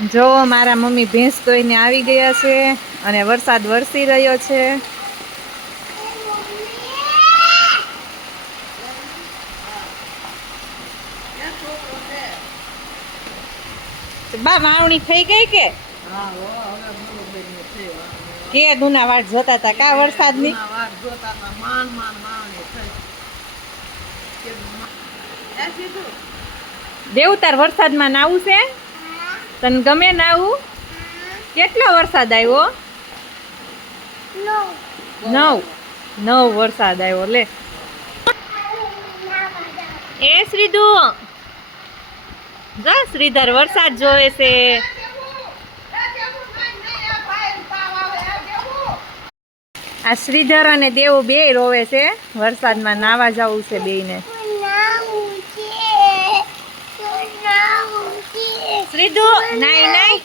જો મારા મમ્મી ભેંસ ધોઈને આવી ગયા છે અને વરસાદ વરસી રહ્યો છે. બા વાવણી થઈ ગઈ કે દુના વાટ જોતા હતા કા વરસાદની. દેવું તાર વરસાદમાં નાવું છે? તને ગમે નાવું? કેટલો વરસાદ આવ્યો? 9 વરસાદ આવ્યો. લે એ શ્રીધુ જા, શ્રીધર વરસાદ જોવે છે. આ શ્રીધર અને દેવ બે રોવે છે. વરસાદમાં નાવા જવું છે બેયને. શ્રીધુ નાઈ નાઈ